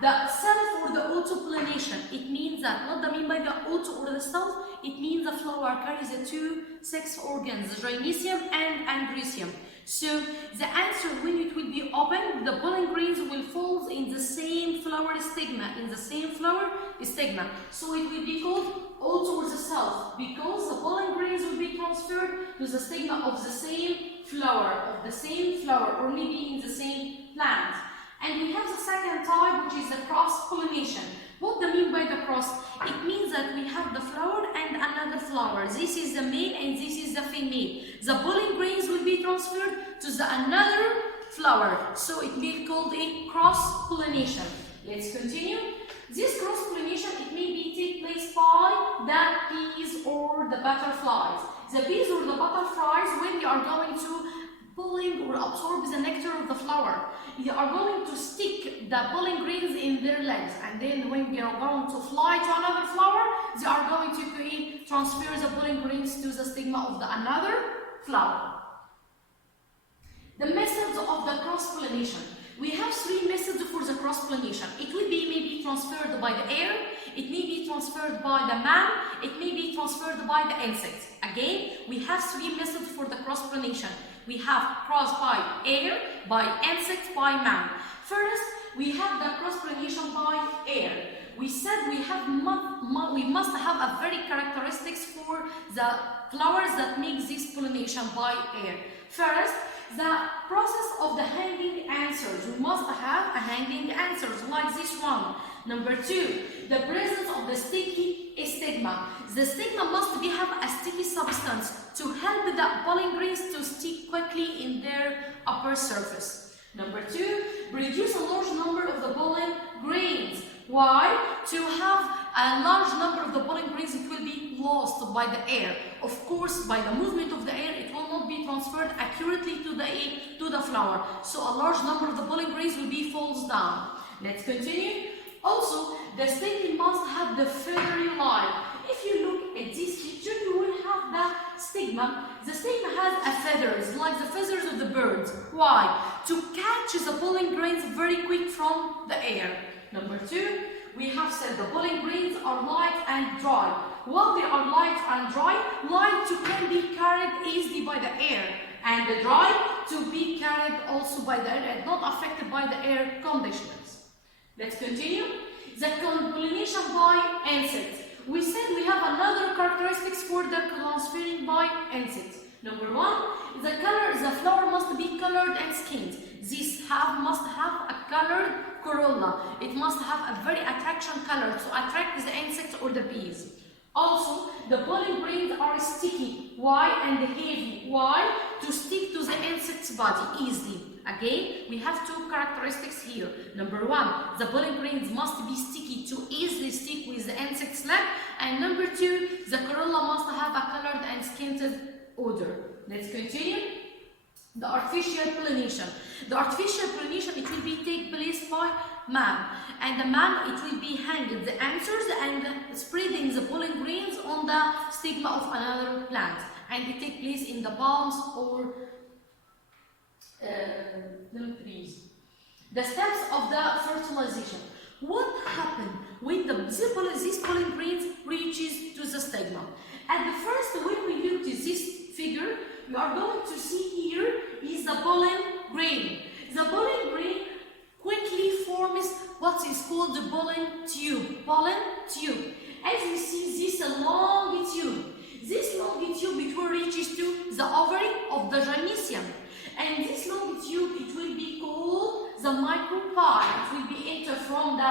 the self or the auto-pollination. It means that, what do I mean by the auto or the self? It means the flower carries the two sex organs, the gynecium and andrecium. So the answer, when it will be open, the pollen grains will fall in the same flower stigma, So it will be called auto or the self, because the pollen grains will be transferred to the stigma of the same flower, or maybe in the same plant. And we have the second type, which is the cross-pollination. What do I mean by the cross? It means that we have the flower and another flower. This is the male and this is the female. The pollen grains will be transferred to the another flower. So it will be called a cross-pollination. Let's continue. This cross-pollination, it may be take place by the bees or the butterflies. The bees or the butterflies, when they are going to pollen or absorb the nectar of the flower, they are going to stick the pollen grains in their legs, and then when they are going to fly to another flower, they are going to transfer the pollen grains to the stigma of the another flower. The methods of the cross-pollination. We have three methods for the cross-pollination. It will be maybe transferred by the air, it may be transferred by the man, it may be transferred by the insects. Again, we have three methods for the cross-pollination. We have cross by air, by insects, by man. First, we have the cross-pollination by air. We said we must have a very characteristics for the flowers that make this pollination by air. First, the process of the hanging answers. We must have a hanging answers like this one. Number two, the presence of the sticky stigma. The stigma must have a sticky substance to help the pollen grains to stick quickly in their upper surface. Number two, produce a large number of the pollen grains. Why? To have a large number of the pollen grains, it will be lost by the air. Of course, by the movement of the air, it will not be transferred accurately to the flower. So a large number of the pollen grains will be falls down. Let's continue. Also, the stigma must have the feathery line. If you look at this picture, you will have the stigma. The stigma has feathers, like the feathers of the birds. Why? To catch the pollen grains very quick from the air. Number two, we have said the pollen grains are light and dry. While they are light and dry, light can be carried easily by the air, and the dry to be carried also by the air and not affected by the air conditions. Let's continue. The pollination by insects. We said we have another characteristics for the transferring by insects. Number one, the flower must be colored and skinned. This must have a colored corolla. It must have a very attraction color to attract the insects or the bees. Also, the pollen grains are sticky. Why? And heavy. Why? To stick to the insect's body easily. Again, we have two characteristics here. Number one, the pollen grains must be sticky to easily stick with the insect's leg. And number two, the corolla must have a colored and skinned odor. Let's continue. The artificial pollination. The artificial pollination, it will be take place by man. And the man, it will be hanging the anthers and spreading the pollen grains on the stigma of another plant. And it takes place in the palms or trees. The steps of the fertilization. What happens when these pollen grains reaches to the stigma? At the first, when we look at this figure, we are going to see here is the pollen grain. The pollen grain quickly forms what is called the pollen tube. Pollen tube. As you see, this long tube. This long tube, it will reaches to the ovary of the gynecium. And this long tube, it will be called the micropyle. It will be entered from the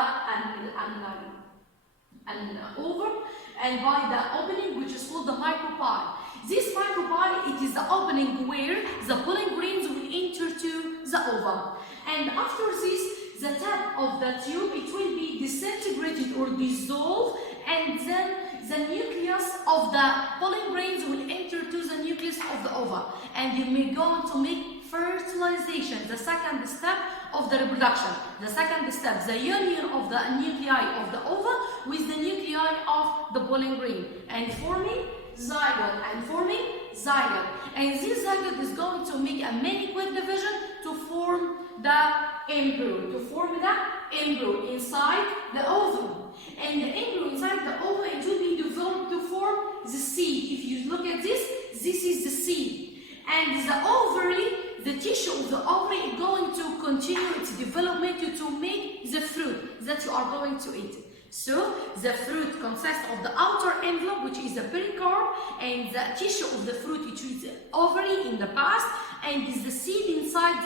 ovum and by the opening, which is called the micropyle. This micropyle, it is the opening where the pollen grains will enter to the ovum. And after this, the top of the tube, it will be disintegrated or dissolved, and then the nucleus of the pollen grains will enter to the nucleus of the ova. And you may go on to make fertilization, the second step of the reproduction. The second step, the union of the nuclei of the ova with the nuclei of the pollen grain, and forming zygote and forming zygote. And this zygote is going to make a many quick division to form the embryo, to form the embryo inside the ovum. And the embryo inside the ovum, it will be developed to form the seed. If you look at this, this is the seed. And the ovary, the tissue of the ovary is going to continue its development to make the fruit that you are going to eat. So the fruit consists of the outer envelope, which is the pericarp, and the tissue of the fruit, which is the ovary in the past, and is the seed inside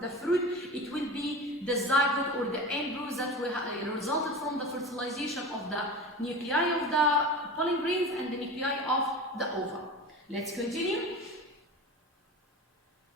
the fruit. It will be the zygote or the embryo that will resulted from the fertilization of the nuclei of the pollen grains and the nuclei of the ova. Let's continue.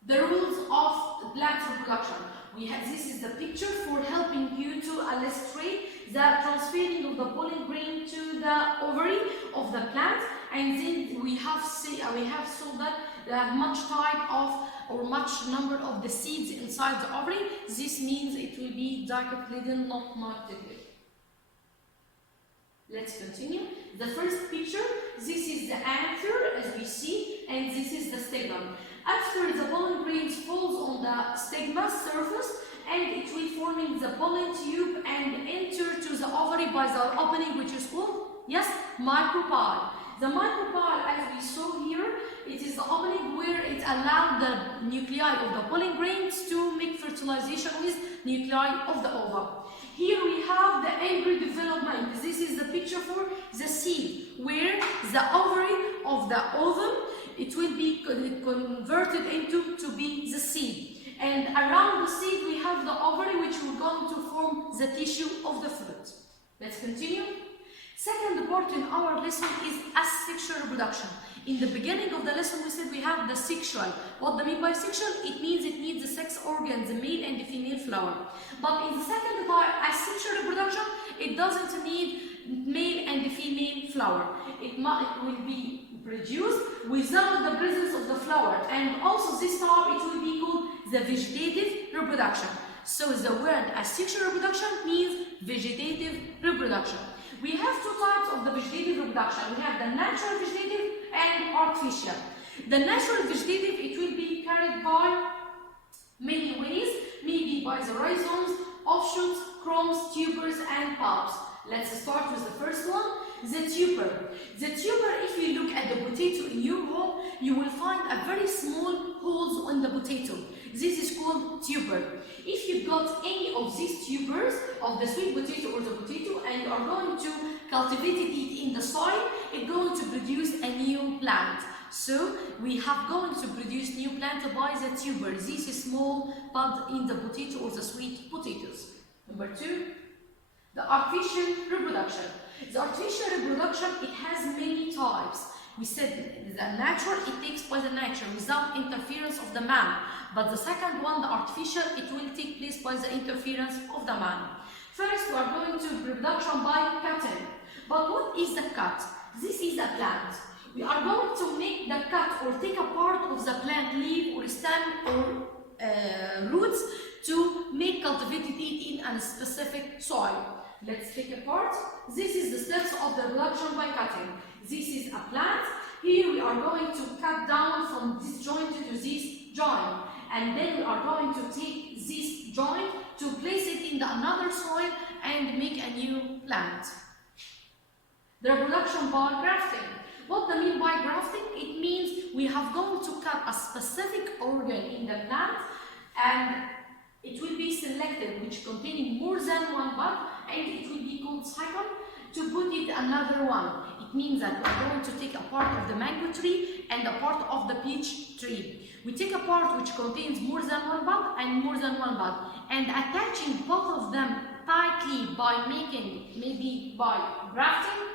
The rules of plant reproduction. This is the picture for helping you to illustrate the transferring of the pollen grain to the ovary of the plant, and then we have saw that there are much type of or much number of the seeds inside the ovary. This means it will be dicotyledon, not multiple. Let's continue. The first picture, this is the anther as we see, and this is the stigma. After the pollen grains falls on the stigma surface, and it will forming the pollen tube and enter to the ovary by the opening, which is called, yes, micropyle. The micropyle, as we saw here, it is the opening where it allows the nuclei of the pollen grains to make fertilization with nuclei of the ova. Here we have the embryo development. This is the picture for the seed, where the ovary of the ovum, it will be converted into to be the seed. And around the seed we have the ovary, which will going to form the tissue of the fruit. Let's continue. Second part in our lesson is asexual reproduction. In the beginning of the lesson we said we have the sexual. What do I mean by sexual? It means it needs the sex organs, the male and the female flower. But in the second part, asexual reproduction, it doesn't need male and the female flower. It will be produced without the presence of the flower, and also this type it will be called the vegetative reproduction. So the word asexual reproduction means vegetative reproduction. We have two types of the vegetative reproduction. We have the natural vegetative and artificial. The natural vegetative, it will be carried by many ways, maybe by the rhizomes, offshoots, chromes, tubers, and bulbs. Let's start with the first one, the tuber. The tuber, if you look at the potato in your home, you will find a very small holes on the potato. This is called tuber. If you got any of these tubers of the sweet potato or the potato and you are going to cultivate it in the soil, it's going to produce a new plant. So we have going to produce new plant by the tuber. This is small bud in the potato or the sweet potatoes. Number two, the artificial reproduction. The artificial reproduction, it has many types. We said the natural, it takes place the nature without interference of the man. But the second one, the artificial, it will take place by the interference of the man. First, we are going to reproduction by cutting. But what is the cut? This is a plant. We are going to make the cut or take a part of the plant leaf or stem or roots to make cultivated it in a specific soil. Let's take a part. This is the steps of the reproduction by cutting. This is a plant. Here we are going to cut down from this joint to this joint. And then we are going to take this joint to place it in another soil and make a new plant. The reproduction by grafting. What do I mean by grafting? It means we have going to cut a specific organ in the plant, and it will be selected, which containing more than one bud, and it will be called cycle to put it another one. It means that we are going to take a part of the mango tree and a part of the peach tree. We take a part which contains more than one bud and more than one bud, and attaching both of them tightly by making, maybe by grafting,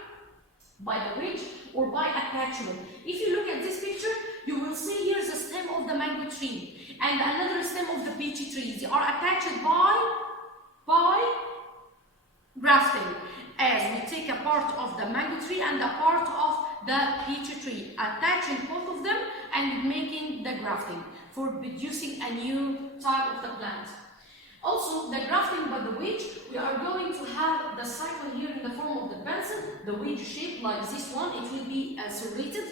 by the wedge, or by attachment. If you look at this picture, you will see here the stem of the mango tree and another stem of the peach tree. They are attached by grafting. As we take a part of the mango tree and a part of the peach tree, attaching both of them and making the grafting for producing a new type of the plant. Also, the grafting by the wedge, we are going to have the cycle here in the form of the pencil, the wedge shape like this one. It will be serrated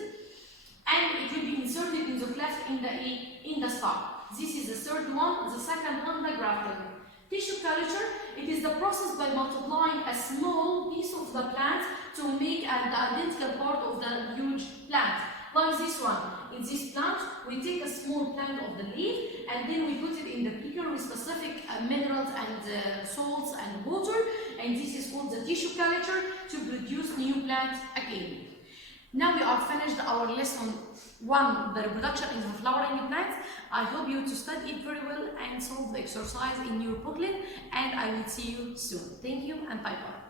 and it will be inserted in the cleft in the stalk. This is the third one. The second one, the grafting. Tissue culture, it is the process by multiplying a small piece of the plant to make the identical part of the huge plant. Like this one. In this plant, we take a small plant of the leaf and then we put it in the beaker with specific minerals and salts and water, and this is called the tissue culture to produce new plant again. Now we are finished our lesson 1, the reproduction in the flowering plant. I hope you to study it very well and solve the exercise in your booklet, and I will see you soon. Thank you and bye bye.